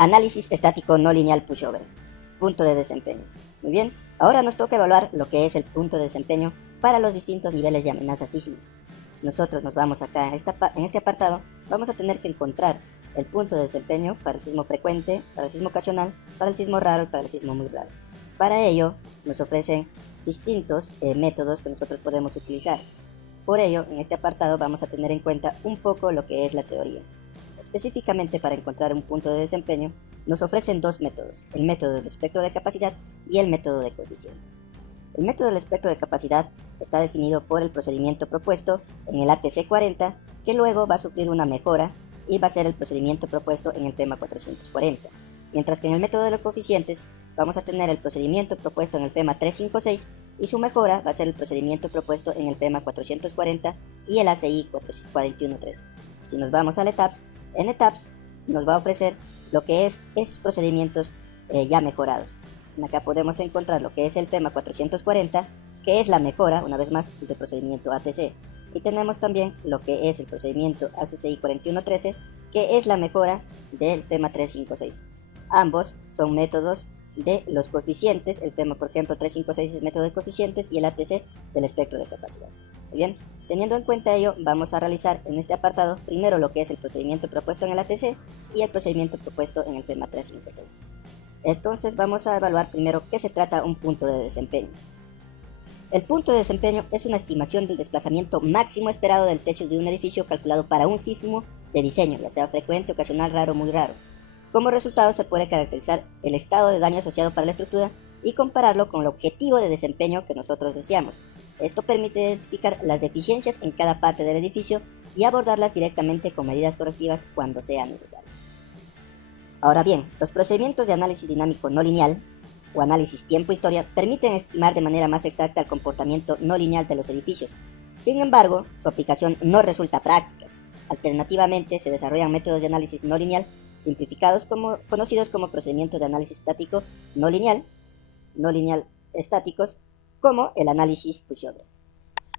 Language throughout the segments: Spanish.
Análisis estático no lineal pushover. Punto de desempeño. Muy bien, ahora nos toca evaluar lo que es el punto de desempeño para los distintos niveles de amenaza sísmica. Si nosotros nos vamos acá en este apartado, vamos a tener que encontrar el punto de desempeño para el sismo frecuente, para el sismo ocasional, para el sismo raro y para el sismo muy raro. Para ello, nos ofrecen distintos métodos que nosotros podemos utilizar. Por ello, en este apartado vamos a tener en cuenta un poco lo que es la teoría. Específicamente para encontrar un punto de desempeño, nos ofrecen dos métodos, el método del espectro de capacidad y el método de coeficientes. El método del espectro de capacidad está definido por el procedimiento propuesto en el ATC 40, que luego va a sufrir una mejora y va a ser el procedimiento propuesto en el FEMA 440, mientras que en el método de los coeficientes vamos a tener el procedimiento propuesto en el FEMA 356 y su mejora va a ser el procedimiento propuesto en el FEMA 440 y el ACI 4113. Si nos vamos al ETAPS, en ETAPS nos va a ofrecer lo que es estos procedimientos ya mejorados. Acá podemos encontrar lo que es el FEMA 440, que es la mejora, una vez más, del procedimiento ATC. Y tenemos también lo que es el procedimiento ACCI 4113, que es la mejora del FEMA 356. Ambos son métodos de los coeficientes, el FEMA, por ejemplo, 356 es el método de coeficientes y el ATC del espectro de capacidad. Muy bien, teniendo en cuenta ello, vamos a realizar en este apartado primero lo que es el procedimiento propuesto en el ATC y el procedimiento propuesto en el FEMA 356. Entonces vamos a evaluar primero qué se trata un punto de desempeño. El punto de desempeño es una estimación del desplazamiento máximo esperado del techo de un edificio calculado para un sismo de diseño, ya sea frecuente, ocasional, raro o muy raro. Como resultado se puede caracterizar el estado de daño asociado para la estructura y compararlo con el objetivo de desempeño que nosotros deseamos. Esto permite identificar las deficiencias en cada parte del edificio y abordarlas directamente con medidas correctivas cuando sea necesario. Ahora bien, los procedimientos de análisis dinámico no lineal o análisis tiempo-historia permiten estimar de manera más exacta el comportamiento no lineal de los edificios. Sin embargo, su aplicación no resulta práctica. Alternativamente, se desarrollan métodos de análisis no lineal simplificados conocidos como procedimientos de análisis estático no lineal estáticos, como el análisis pushover.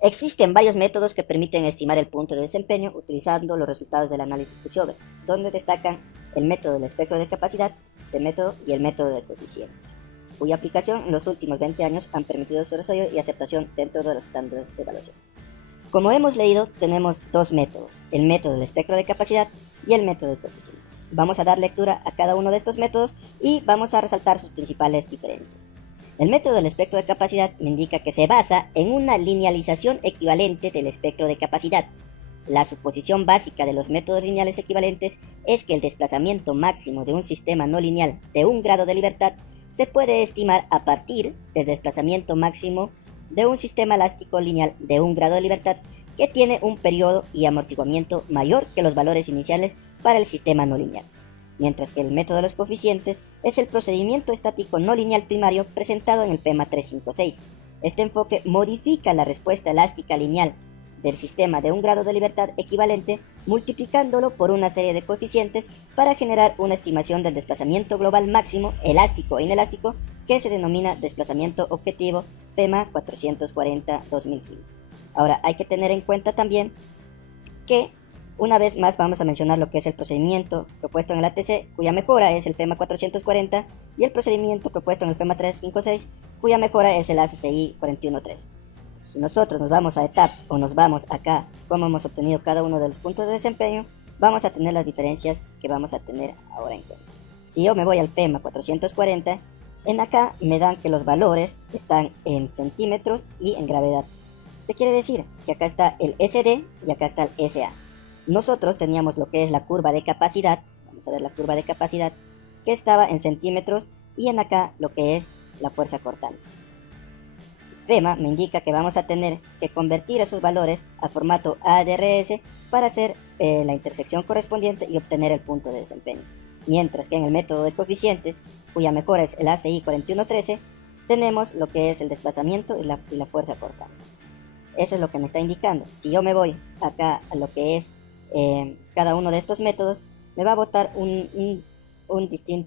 Existen varios métodos que permiten estimar el punto de desempeño utilizando los resultados del análisis pushover, donde destacan el método del espectro de capacidad, este método, y el método de coeficientes, cuya aplicación en los últimos 20 años han permitido su desarrollo y aceptación dentro de los estándares de evaluación. Como hemos leído, tenemos dos métodos, el método del espectro de capacidad y el método de coeficientes. Vamos a dar lectura a cada uno de estos métodos y vamos a resaltar sus principales diferencias. El método del espectro de capacidad me indica que se basa en una linealización equivalente del espectro de capacidad. La suposición básica de los métodos lineales equivalentes es que el desplazamiento máximo de un sistema no lineal de un grado de libertad se puede estimar a partir del desplazamiento máximo de un sistema elástico lineal de un grado de libertad que tiene un periodo y amortiguamiento mayor que los valores iniciales para el sistema no lineal. Mientras que el método de los coeficientes es el procedimiento estático no lineal primario presentado en el FEMA 356. Este enfoque modifica la respuesta elástica lineal del sistema de un grado de libertad equivalente, multiplicándolo por una serie de coeficientes para generar una estimación del desplazamiento global máximo, elástico e inelástico, que se denomina desplazamiento objetivo FEMA 440-2005. Ahora, hay que tener en cuenta también que una vez más vamos a mencionar lo que es el procedimiento propuesto en el ATC, cuya mejora es el FEMA 440, y el procedimiento propuesto en el FEMA 356, cuya mejora es el ACCI 4113. Si nosotros nos vamos a ETAPS o nos vamos acá, cómo hemos obtenido cada uno de los puntos de desempeño, vamos a tener las diferencias que vamos a tener ahora en cuenta. Si yo me voy al FEMA 440, en acá me dan que los valores están en centímetros y en gravedad. ¿Qué quiere decir? Que acá está el SD y acá está el SA. Nosotros teníamos lo que es la curva de capacidad, vamos a ver la curva de capacidad, que estaba en centímetros, y en acá lo que es la fuerza cortante. FEMA me indica que vamos a tener que convertir esos valores a formato ADRS para hacer la intersección correspondiente y obtener el punto de desempeño. Mientras que en el método de coeficientes, cuya mejora es el ACI 4113, tenemos lo que es el desplazamiento y la fuerza cortante. Eso es lo que me está indicando. Si yo me voy acá a lo que es cada uno de estos métodos, me va a botar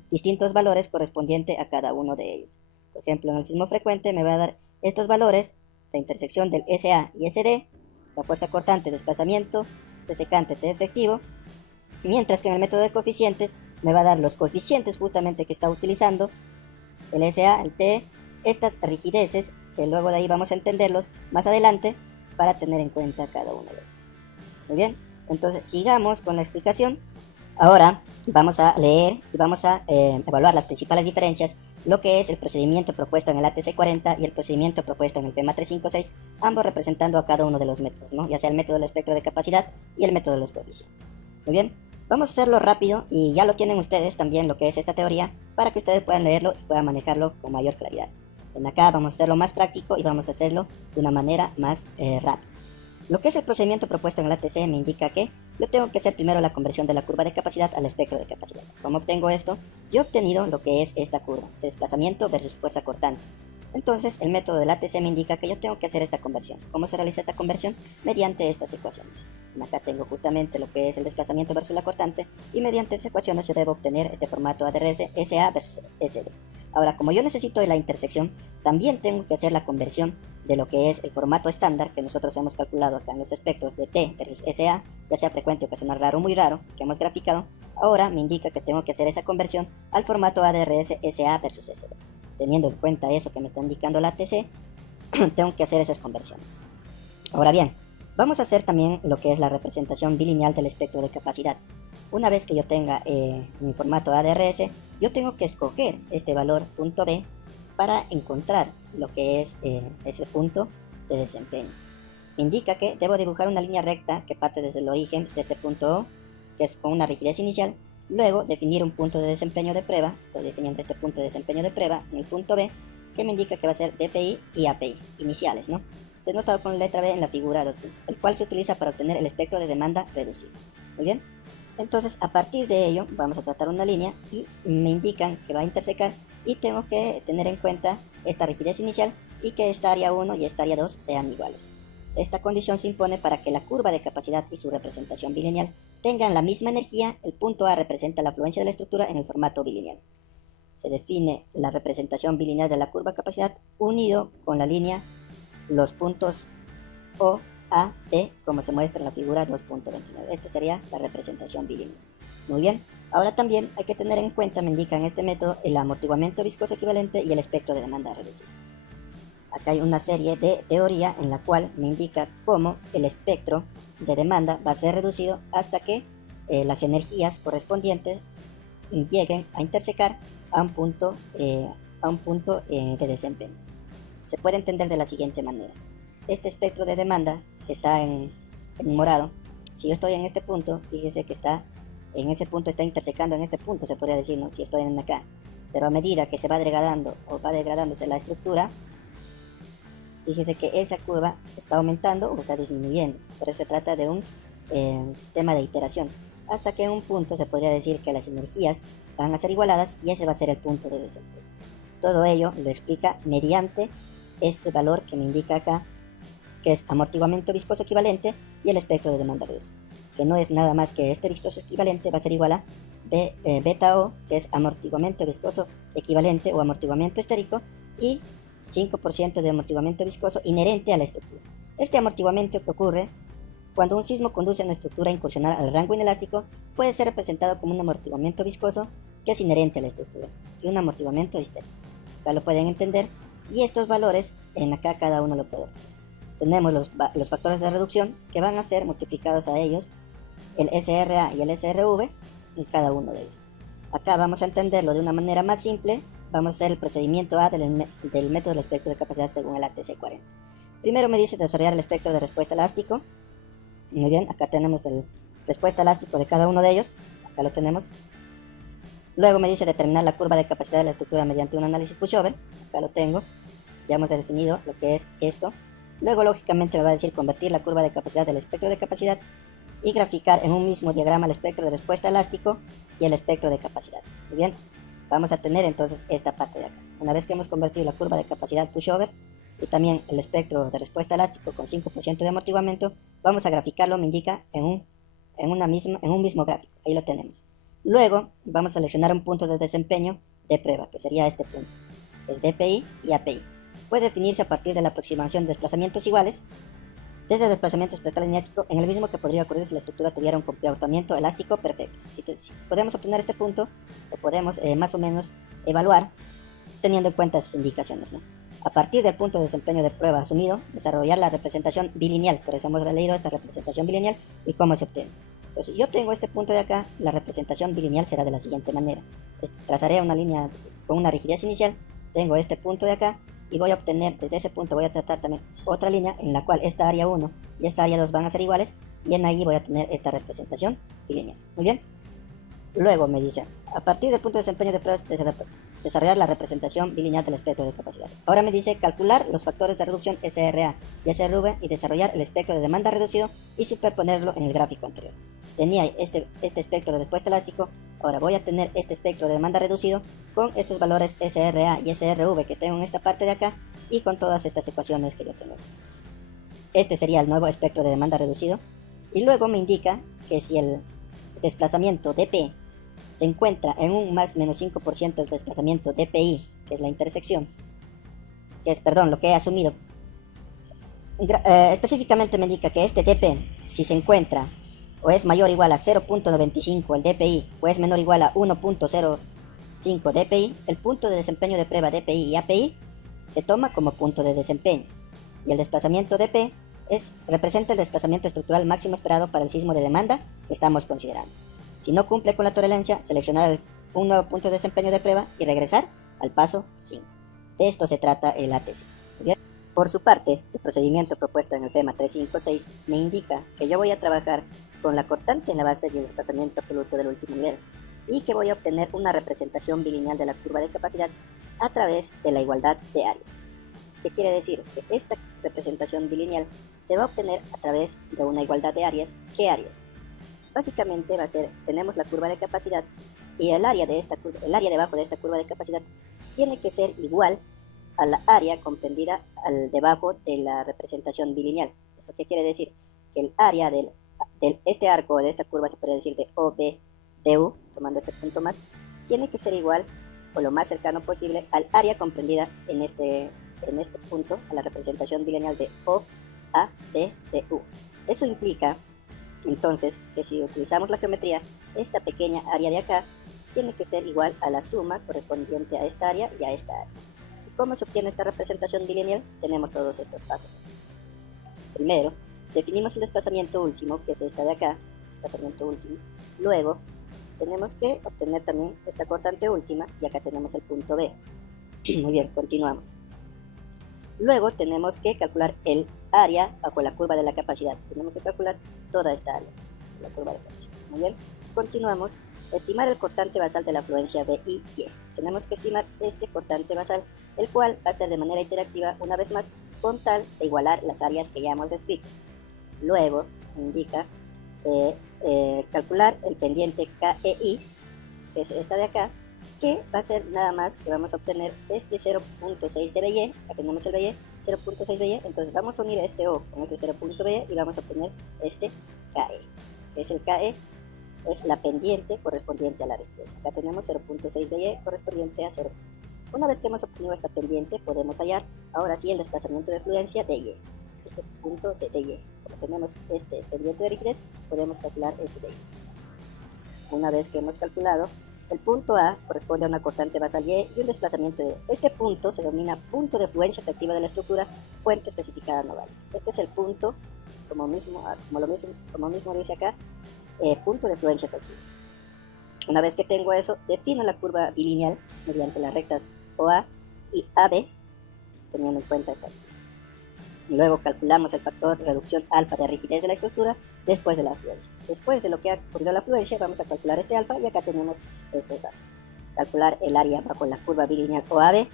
distintos valores correspondientes a cada uno de ellos. Por ejemplo, en el sismo frecuente me va a dar estos valores, la intersección del SA y SD, la fuerza cortante, desplazamiento, T secante, T efectivo, mientras que en el método de coeficientes me va a dar los coeficientes justamente que está utilizando, el SA, el T, estas rigideces, que luego de ahí vamos a entenderlos más adelante para tener en cuenta cada uno de ellos. Muy bien, entonces sigamos con la explicación. Ahora vamos a leer y vamos a evaluar las principales diferencias, lo que es el procedimiento propuesto en el ATC40 y el procedimiento propuesto en el FEMA 356, ambos representando a cada uno de los métodos, ¿no? Ya sea el método del espectro de capacidad y el método de los coeficientes. Muy bien, vamos a hacerlo rápido y ya lo tienen ustedes también lo que es esta teoría para que ustedes puedan leerlo y puedan manejarlo con mayor claridad. En acá vamos a hacerlo más práctico y vamos a hacerlo de una manera más rápida. Lo que es el procedimiento propuesto en el ATC me indica que yo tengo que hacer primero la conversión de la curva de capacidad al espectro de capacidad. ¿Cómo obtengo esto? Yo he obtenido lo que es esta curva, desplazamiento versus fuerza cortante. Entonces, el método del ATC me indica que yo tengo que hacer esta conversión. ¿Cómo se realiza esta conversión? Mediante estas ecuaciones. Acá tengo justamente lo que es el desplazamiento versus la cortante y mediante estas ecuaciones yo debo obtener este formato ADRS SA versus SD. Ahora, como yo necesito de la intersección, también tengo que hacer la conversión de lo que es el formato estándar que nosotros hemos calculado acá en los espectros de T versus SA, ya sea frecuente, ocasional, raro o muy raro, que hemos graficado. Ahora me indica que tengo que hacer esa conversión al formato ADRS SA versus SD. Teniendo en cuenta eso que me está indicando la ATC, tengo que hacer esas conversiones. Ahora bien, vamos a hacer también lo que es la representación bilineal del espectro de capacidad. Una vez que yo tenga mi formato ADRS, yo tengo que escoger este valor punto B para encontrar lo que es ese punto de desempeño. Indica que debo dibujar una línea recta que parte desde el origen de este punto O, que es con una rigidez inicial, luego definir un punto de desempeño de prueba, estoy definiendo este punto de desempeño de prueba en el punto B, que me indica que va a ser DPI y API, iniciales, ¿no? Denotado con la letra B en la figura 2, el cual se utiliza para obtener el espectro de demanda reducido. Muy bien, entonces a partir de ello vamos a tratar una línea y me indican que va a intersecar y tengo que tener en cuenta esta rigidez inicial y que esta área 1 y esta área 2 sean iguales. Esta condición se impone para que la curva de capacidad y su representación bilineal tengan la misma energía. El punto A representa la afluencia de la estructura en el formato bilineal. Se define la representación bilineal de la curva de capacidad unido con la línea los puntos O, A, T, como se muestra en la figura 2.29. Esta sería la representación bilineal. Muy bien, ahora también hay que tener en cuenta, me indica en este método, el amortiguamiento viscoso equivalente y el espectro de demanda reducida. Acá hay una serie de teoría en la cual me indica cómo el espectro de demanda va a ser reducido hasta que las energías correspondientes lleguen a intersecar a un punto de desempeño. Se puede entender de la siguiente manera. Este espectro de demanda que está en morado, si yo estoy en este punto, fíjese que está en ese punto, está intersecando en este punto, se podría decir, ¿no? Si estoy en acá. Pero a medida que se va degradando o va degradándose la estructura, fíjese que esa curva está aumentando o está disminuyendo. Por eso se trata de un sistema de iteración. Hasta que en un punto se podría decir que las energías van a ser igualadas y ese va a ser el punto de desempeño. Todo ello lo explica mediante este valor que me indica acá, que es amortiguamiento viscoso equivalente y el espectro de demanda reducida, que no es nada más que este viscoso equivalente va a ser igual a beta O, que es amortiguamiento viscoso equivalente o amortiguamiento estérico, y 5% de amortiguamiento viscoso inherente a la estructura. Este amortiguamiento que ocurre cuando un sismo conduce a una estructura incursional al rango inelástico puede ser representado como un amortiguamiento viscoso que es inherente a la estructura y un amortiguamiento estérico. Acá lo pueden entender y estos valores en acá cada uno lo puede ver. Tenemos los factores de reducción que van a ser multiplicados a ellos, el SRA y el SRV en cada uno de ellos. Acá vamos a entenderlo de una manera más simple. Vamos a hacer el procedimiento A del método del espectro de capacidad según el ATC40. Primero me dice desarrollar el espectro de respuesta elástico. Muy bien, acá tenemos el respuesta elástico de cada uno de ellos. Acá lo tenemos. Luego me dice determinar la curva de capacidad de la estructura mediante un análisis pushover. Acá lo tengo. Ya hemos definido lo que es esto. Luego, lógicamente, me va a decir convertir la curva de capacidad del espectro de capacidad y graficar en un mismo diagrama el espectro de respuesta elástico y el espectro de capacidad. Muy bien, vamos a tener entonces esta parte de acá. Una vez que hemos convertido la curva de capacidad pushover y también el espectro de respuesta elástico con 5% de amortiguamiento, vamos a graficarlo, me indica, en un mismo gráfico. Ahí lo tenemos. Luego, vamos a seleccionar un punto de desempeño de prueba, que sería este punto. Es DPI y API. Puede definirse a partir de la aproximación de desplazamientos iguales desde el desplazamiento espectral cinético en el mismo que podría ocurrir si la estructura tuviera un comportamiento elástico perfecto. Así que si podemos obtener este punto, lo podemos más o menos evaluar teniendo en cuenta esas indicaciones, ¿no? A partir del punto de desempeño de prueba asumido, desarrollar la representación bilineal. Por eso hemos leído esta representación bilineal y cómo se obtiene. Entonces, yo tengo este punto de acá, la representación bilineal será de la siguiente manera. Trazaré una línea con una rigidez inicial, tengo este punto de acá, y voy a obtener, desde ese punto voy a tratar también otra línea en la cual esta área 1 y esta área 2 van a ser iguales, y en ahí voy a tener esta representación bilineal. Muy bien. Luego me dice, a partir del punto de desempeño de pruebas, desarrollar la representación bilineal del espectro de capacidad. Ahora me dice calcular los factores de reducción SRA y SRV y desarrollar el espectro de demanda reducido y superponerlo en el gráfico anterior. Tenía este espectro de respuesta elástico, ahora voy a tener este espectro de demanda reducido con estos valores SRA y SRV que tengo en esta parte de acá y con todas estas ecuaciones que yo tengo. Este sería el nuevo espectro de demanda reducido, y luego me indica que si el desplazamiento dP se encuentra en un más menos 5% del desplazamiento dPi, que es la intersección, que es, perdón, lo que he asumido. Específicamente me indica que este dP, si se encuentra o es mayor o igual a 0.95 el dPi, o es menor o igual a 1.05 dPi, el punto de desempeño de prueba dPi y API se toma como punto de desempeño, y el desplazamiento dP representa el desplazamiento estructural máximo esperado para el sismo de demanda que estamos considerando. Si no cumple con la tolerancia, seleccionar un nuevo punto de desempeño de prueba y regresar al paso 5. De esto se trata el ATC. ¿Bien? Por su parte, el procedimiento propuesto en el FEMA 356 me indica que yo voy a trabajar con la cortante en la base y el desplazamiento absoluto del último nivel, y que voy a obtener una representación bilineal de la curva de capacidad a través de la igualdad de áreas. ¿Qué quiere decir? Que esta representación bilineal se va a obtener a través de una igualdad de áreas. ¿Qué áreas? Básicamente va a ser, tenemos la curva de capacidad y el área debajo de esta curva de capacidad tiene que ser igual a la área comprendida debajo de la representación bilineal. ¿Eso qué quiere decir? Que el área de este arco o de esta curva, se puede decir de OB DU, tomando este punto más, tiene que ser igual o lo más cercano posible al área comprendida en este punto, a la representación bilineal de OAD DU. Eso implica entonces que si utilizamos la geometría, esta pequeña área de acá tiene que ser igual a la suma correspondiente a esta área y a esta área. ¿Y cómo se obtiene esta representación bilineal? Tenemos todos estos pasos. Primero, definimos el desplazamiento último, que es esta de acá, desplazamiento último. Luego, tenemos que obtener también esta cortante última, y acá tenemos el punto B. Muy bien, continuamos. Luego tenemos que calcular el área bajo la curva de la capacidad. Tenemos que calcular toda esta área, la curva de capacidad. Muy bien, continuamos. Estimar el cortante basal de la afluencia BI. Tenemos que estimar este cortante basal, el cual va a ser de manera interactiva una vez más con tal de igualar las áreas que ya hemos descrito. Luego me indica calcular el pendiente KEI, que es esta de acá, que va a ser nada más que vamos a obtener este 0.6 de BY, acá tenemos el BY, 0.6 BY, entonces vamos a unir este O con este 0.BY y vamos a obtener este KE, que es el KE, es la pendiente correspondiente a la rigidez. Acá tenemos 0.6 BY correspondiente a 0. Una vez que hemos obtenido esta pendiente, podemos hallar ahora sí el desplazamiento de fluencia de Y, este punto de Y. Como tenemos este pendiente de rigidez, podemos calcular este de Y. Una vez que hemos calculado, el punto A corresponde a una cortante basal Y y un desplazamiento de este punto se denomina punto de fluencia efectiva de la estructura, fuente especificada no válida. Este es el punto, como mismo dice acá, punto de fluencia efectiva. Una vez que tengo eso, defino la curva bilineal mediante las rectas OA y AB, teniendo en cuenta esta. Luego calculamos el factor reducción alfa de rigidez de la estructura después de la afluencia. Después de lo que ha ocurrido la afluencia, vamos a calcular este alfa y acá tenemos estos datos. Calcular el área bajo la curva bilineal OAB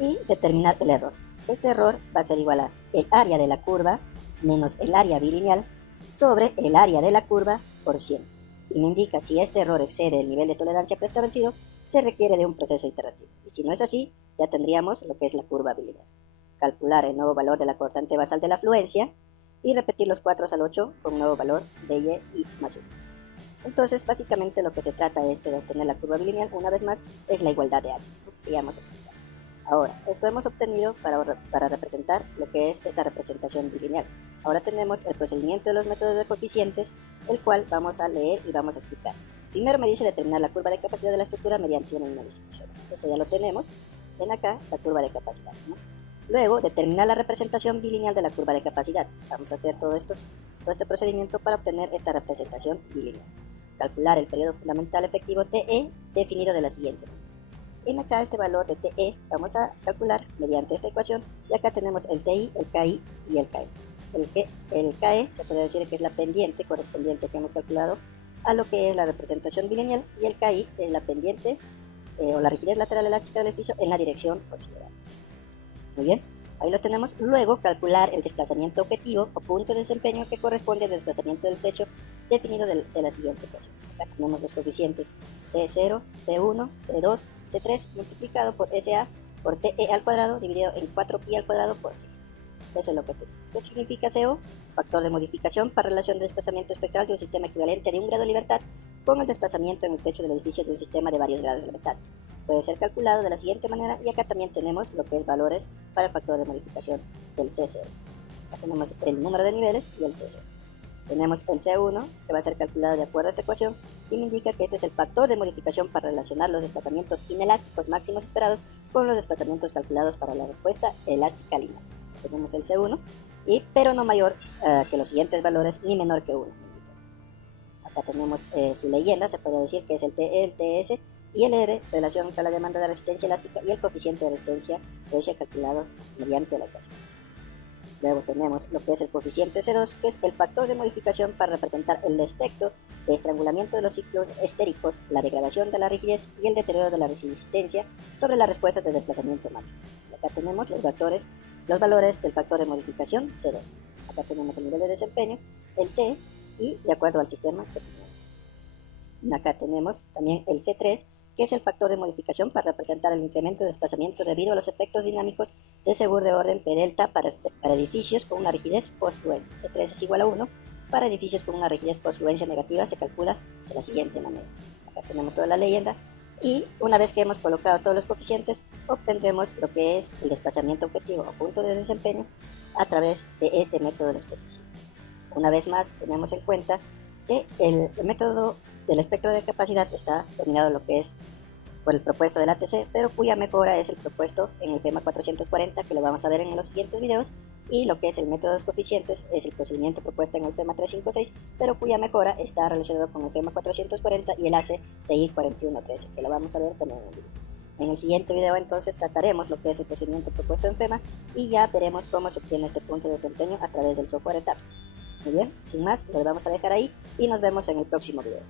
y determinar el error. Este error va a ser igual a el área de la curva menos el área bilineal sobre el área de la curva por 100. Y me indica si este error excede el nivel de tolerancia preestablecido, se requiere de un proceso iterativo. Y si no es así, ya tendríamos lo que es la curva bilineal. Calcular el nuevo valor de la cortante basal de la afluencia y repetir los 4 al 8 con un nuevo valor de Y más 1. Entonces, básicamente lo que se trata de obtener la curva bilineal, una vez más, es la igualdad de áreas, que ya hemos explicado. Ahora, esto hemos obtenido para representar lo que es esta representación bilineal. Ahora tenemos el procedimiento de los métodos de coeficientes, el cual vamos a leer y vamos a explicar. Primero me dice determinar la curva de capacidad de la estructura mediante un análisis. Eso ya lo tenemos en acá, la curva de capacidad, ¿no? Luego, determinar la representación bilineal de la curva de capacidad. Vamos a hacer todo este procedimiento para obtener esta representación bilineal. Calcular el periodo fundamental efectivo TE definido de la siguiente manera. En acá este valor de TE vamos a calcular mediante esta ecuación, y acá tenemos el TI, el KI y el KE. El KE se puede decir que es la pendiente correspondiente que hemos calculado a lo que es la representación bilineal, y el KI es la pendiente o la rigidez lateral elástica del edificio en la dirección considerada. Muy bien, ahí lo tenemos. Luego calcular el desplazamiento objetivo o punto de desempeño que corresponde al desplazamiento del techo definido de la siguiente ecuación. Acá tenemos los coeficientes C0, C1, C2, C3 multiplicado por SA por TE al cuadrado dividido en 4pi al cuadrado por G. Eso es lo que tenemos. ¿Qué significa CO? Factor de modificación para relación de desplazamiento espectral de un sistema equivalente de 1 grado de libertad con el desplazamiento en el techo del edificio de un sistema de varios grados de libertad. Puede ser calculado de la siguiente manera, y acá también tenemos lo que es valores para el factor de modificación del C0. Acá tenemos el número de niveles y el C0. Tenemos el C1, que va a ser calculado de acuerdo a esta ecuación, y me indica que este es el factor de modificación para relacionar los desplazamientos inelásticos máximos esperados con los desplazamientos calculados para la respuesta elástica lineal. Tenemos el C1, pero no mayor que los siguientes valores, ni menor que 1. Acá tenemos su leyenda, se puede decir que es el TE, el TS y el R, relación entre la demanda de resistencia elástica y el coeficiente de resistencia calculados mediante la ecuación. Luego tenemos lo que es el coeficiente C2, que es el factor de modificación para representar el efecto de estrangulamiento de los ciclos estéricos, la degradación de la rigidez y el deterioro de la resistencia sobre las respuestas de desplazamiento máximo. Y acá tenemos los valores del factor de modificación C2. Acá tenemos el nivel de desempeño, el T, y de acuerdo al sistema que tenemos. Acá tenemos también el C3, que es el factor de modificación para representar el incremento de desplazamiento debido a los efectos dinámicos de Segur de orden P delta para edificios con una rigidez post-fluencia. C3 es igual a 1. Para edificios con una rigidez post-fluencia negativa se calcula de la siguiente manera. Acá tenemos toda la leyenda, y una vez que hemos colocado todos los coeficientes, obtendremos lo que es el desplazamiento objetivo o punto de desempeño a través de este método de los coeficientes. Una vez más, tenemos en cuenta que el método del espectro de capacidad está dominado lo que es por el propuesto del ATC, pero cuya mejora es el propuesto en el FEMA 440, que lo vamos a ver en los siguientes videos, y lo que es el método de los coeficientes es el procedimiento propuesto en el FEMA 356, pero cuya mejora está relacionado con el FEMA 440 y el ACE CI 4113, que lo vamos a ver también en el video. En el siguiente video entonces trataremos lo que es el procedimiento propuesto en FEMA, y ya veremos cómo se obtiene este punto de desempeño a través del software ETAPS. Muy bien, sin más, lo vamos a dejar ahí y nos vemos en el próximo video.